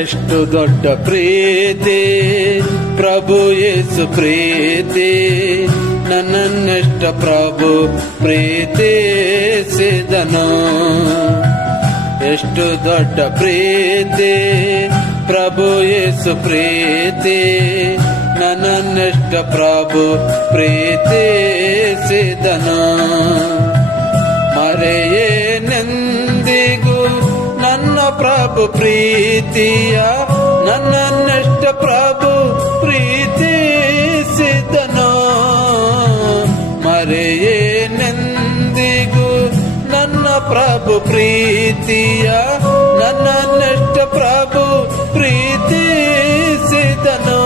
ಎಷ್ಟು ದೊಡ್ಡ ಪ್ರೀತಿ ಪ್ರಭು ಯೇಸು ಪ್ರೀತಿ ನನ್ನನ್ನೆಷ್ಟ ಪ್ರಭು ಪ್ರೀತಿಸಿದನು ಎಷ್ಟು ದೊಡ್ಡ ಪ್ರೀತಿ ಪ್ರಭು ಯೇಸು ಪ್ರೀತಿ ನನ್ನನ್ನೆಷ್ಟ ಪ್ರಭು ಪ್ರೀತಿಸಿದನು ಮರೆಯೇನೆಂದಿಗೂ ನನ್ನ ಪ್ರಭು ಪ್ರೀತಿಯ, ನನ್ನನ್ನೆಷ್ಟ ಪ್ರಭು ಪ್ರೀತಿಸಿದನು. ಮರೆಯೇನೆಂದಿಗೂ ನನ್ನ ಪ್ರಭು ಪ್ರೀತಿಯ, ನನ್ನನ್ನೆಷ್ಟ ಪ್ರಭು ಪ್ರೀತಿಸಿದನು.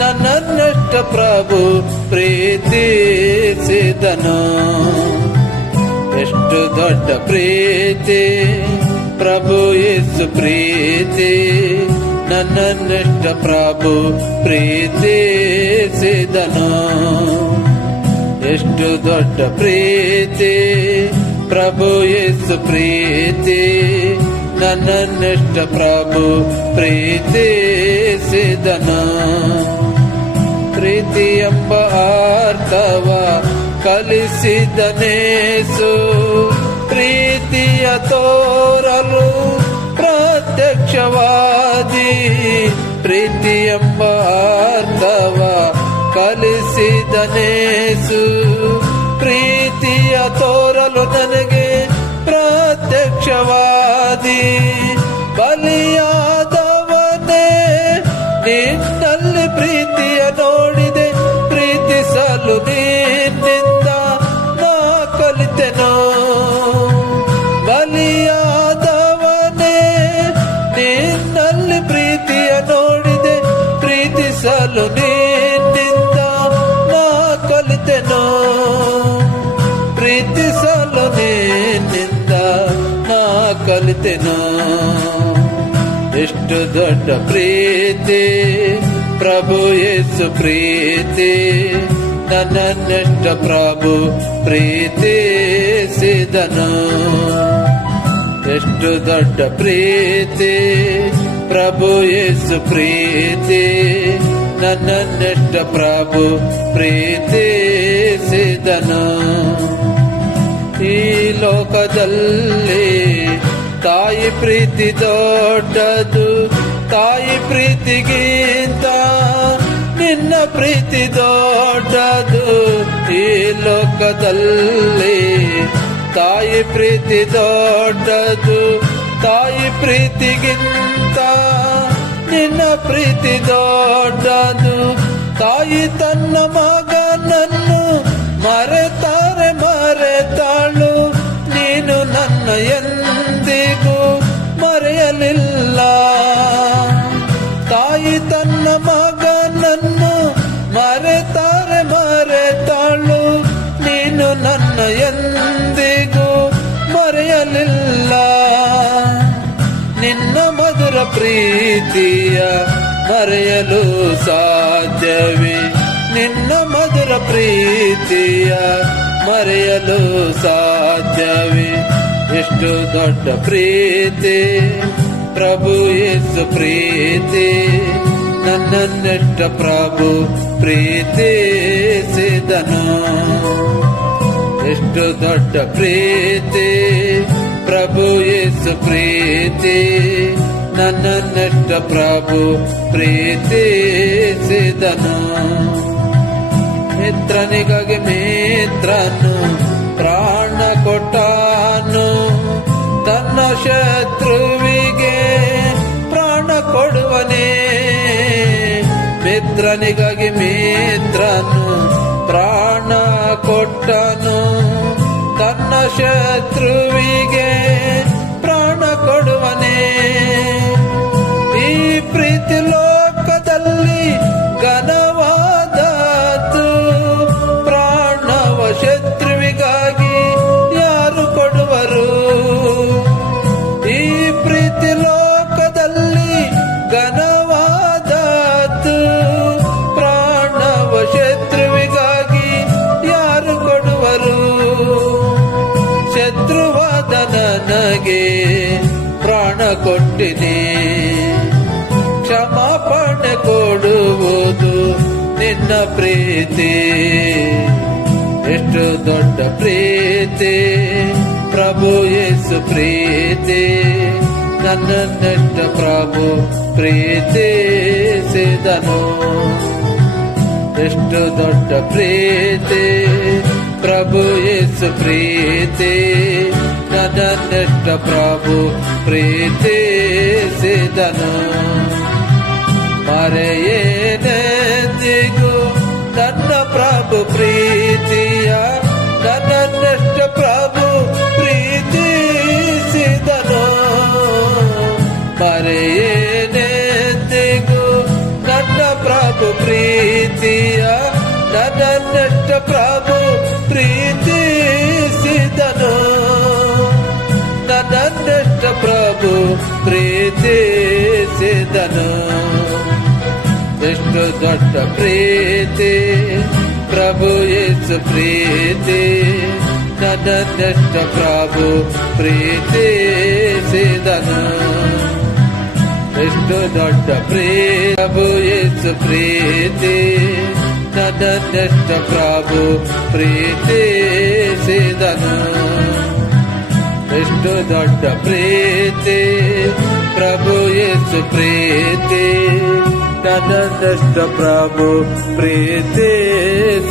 ನನ್ನನ್ನಷ್ಟ ಪ್ರಭು ಪ್ರೀತಿಸಿದನು. ಎಷ್ಟು ದೊಡ್ಡ ಪ್ರೀತಿ. ಪ್ರಭು ಯೇಸು ಪ್ರೀತಿ ನನ್ನನ್ನಷ್ಟ ಪ್ರಭು ಪ್ರೀತಿಸಿದನು ಎಷ್ಟು ದೊಡ್ಡ ಪ್ರೀತಿ ಪ್ರಭು ಯೇಸು ಪ್ರೀತಿ ನನ್ನನ್ನೆಷ್ಟ ಪ್ರಭು ಪ್ರೀತಿಸಿದನು ಪ್ರೀತಿ ಎಂಬ ಅರ್ಥವ ಕಲಿಸಿದನೇಸು ಪ್ರೀತಿಯ ತೋರಲು ಪ್ರತ್ಯಕ್ಷವಾದಿ ಪ್ರೀತಿ ಎಂಬ ಅರ್ಥವ ಕಲಿಸಿದನೇಸು. ಪ್ರೀತಿಯ ತೋರಲು ನನಗೆ ಪ್ರತ್ಯಕ್ಷವಾದಿ ಕಲಿತೆನೋ ಎಷ್ಟು ದೊಡ್ಡ ಪ್ರೀತಿ ಪ್ರಭು ಯೇಸು ಪ್ರೀತಿ ನನ್ನನ್ನೆಷ್ಟ ಪ್ರಭು ಪ್ರೀತಿಸಿದನು ಎಷ್ಟು ದೊಡ್ಡ ಪ್ರೀತಿ ಪ್ರಭು ಯೇಸು ಪ್ರೀತಿ ನನ್ನನ್ನೆಷ್ಟ ಪ್ರಭು ಪ್ರೀತಿಸಿದನು ಈ ಲೋಕದಲ್ಲಿ ತಾಯಿ ಪ್ರೀತಿ ದೊಡ್ಡದು, ತಾಯಿ ಪ್ರೀತಿಗಿಂತ ನಿನ್ನ ಪ್ರೀತಿ ದೊಡ್ಡದು ಈ ಲೋಕದಲ್ಲಿ. ತಾಯಿ ಪ್ರೀತಿ ದೊಡ್ಡದು, ತಾಯಿ ಪ್ರೀತಿಗಿಂತ ನಿನ್ನ ಪ್ರೀತಿ ದೊಡ್ಡದು. ತಾಯಿ ತನ್ನ ಮಗನನ್ನು ತಾಯಿ ತನ್ನ ಮಗನನ್ನು ಮರೆತಾರೆ, ಮರೆತಾಳು. ನೀನು ನನ್ನ ಎಂದಿಗೂ ಮರೆಯಲಿಲ್ಲ. ನಿನ್ನ ಮಧುರ ಪ್ರೀತಿಯ ಮರೆಯಲು ಸಾಧ್ಯವೇ? ನಿನ್ನ ಮಧುರ ಪ್ರೀತಿಯ ಮರೆಯಲು ಸಾಧ್ಯವೇ? ಎಷ್ಟು ದೊಡ್ಡ ಪ್ರೀತಿ. ಪ್ರಭು ಯೇಸು ಪ್ರೀತಿ ನನ್ನನ್ನೆಷ್ಟ ಪ್ರಭು ಪ್ರೀತಿ ಸಿದನು ಎಷ್ಟು ದೊಡ್ಡ ಪ್ರೀತಿ, ಪ್ರಭು ಯೇಸು ಪ್ರೀತಿ ನನ್ನನ್ನೆಷ್ಟ ಪ್ರಭು ಪ್ರೀತಿ ಪ್ರೀತಿಸಿದನು. ಮಿತ್ರನಿಗಾಗಿ ಮಿತ್ರನು, ಪ್ರಾಣ ಕೊಟ್ಟಾನು. ತನ್ನ ಶತ್ರುವಿಗೆ ಮಿತ್ರನಿಗಾಗಿ ಮಿತ್ರನು ಪ್ರಾಣ ಕೊಟ್ಟನು. ತನ್ನ ಶತ್ರುವಿಗೆ ಪ್ರಾಣ ಕೊಡುವನೇ. ಈ ಪ್ರೀತಿ ಲೋಕದಲ್ಲಿ ನನಗೆ ಪ್ರಾಣ ಕೊಟ್ಟಿದೆ. ಕ್ಷಮಾಪಣೆ ಕೊಡುವುದು ನಿನ್ನ ಪ್ರೀತಿ. ಎಷ್ಟು ದೊಡ್ಡ ಪ್ರೀತಿ. ಪ್ರಭು ಯೇಸು ಪ್ರೀತಿ. ನನ್ನನ್ನೆಷ್ಟ ಪ್ರಭು ಪ್ರೀತಿಸಿದನು. ಎಷ್ಟು ದೊಡ್ಡ ಪ್ರೀತಿ. प्रभु इस प्रीति नदनिष्ट प्रभु प्रीति सिदन मरे दिगु नन्न प्रभु प्रीतिया नदनिष्ट प्रभु प्रीति सिदन मरे दिगु नन्न प्रभु प्रीतिया नदनिष्ट प्रभु ಪ್ರಭು ಪ್ರೀತಿಸಿದನು ಎಷ್ಟು ದೊಡ್ಡ ಪ್ರೀತಿ ಪ್ರಭು ಯೇಸು ಪ್ರೀತಿ ನನ್ನನ್ನೆಷ್ಟ ಪ್ರಭು ಪ್ರೀತಿಸಿದನು ಎಷ್ಟು ದೊಡ್ಡ ಪ್ರೀತಿ ಪ್ರಭು ಯೇಸು ಪ್ರೀತಿ ನನ್ನನ್ನೆಷ್ಟ ಪ್ರಭು ಪ್ರೀತಿಸಿದನು ಎಷ್ಟು ದೊಡ್ಡ ಪ್ರೀತಿ ಪ್ರಭು ಯೇಸು ಪ್ರೀತಿ ನನ್ನನ್ನೆಷ್ಟ ಪ್ರಭು ಪ್ರೀತಿಸಿದನು